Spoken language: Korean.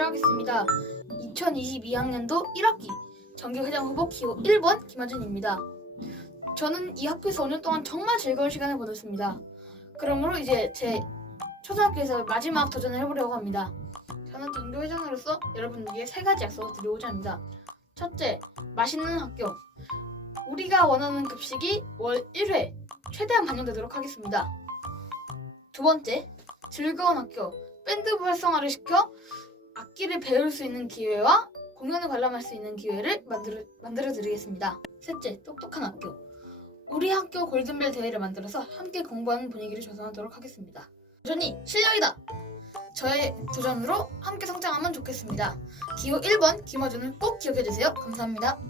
하겠습니다. 2022학년도 1학기 정규회장 후보 기호 1번 김하준입니다. 저는 이 학교에서 5년 동안 정말 즐거운 시간을 보냈습니다. 그러므로 이제 제 초등학교에서 마지막 도전을 해보려고 합니다. 저는 동료회장으로서 여러분에게 세 가지 약속을 드리고자 합니다. 첫째, 맛있는 학교. 우리가 원하는 급식이 월 1회 최대한 반영되도록 하겠습니다. 두 번째, 즐거운 학교. 밴드 활성화를 시켜 악기를 배울 수 있는 기회와 공연을 관람할 수 있는 기회를 만들어, 만들어 드리겠습니다. 셋째, 똑똑한 학교. 우리 학교 골든벨 대회를 만들어서 함께 공부하는 분위기를 조성하도록 하겠습니다. 도전이 실력이다! 저의 도전으로 함께 성장하면 좋겠습니다. 기호 1번 김어준을 꼭 기억해주세요. 감사합니다.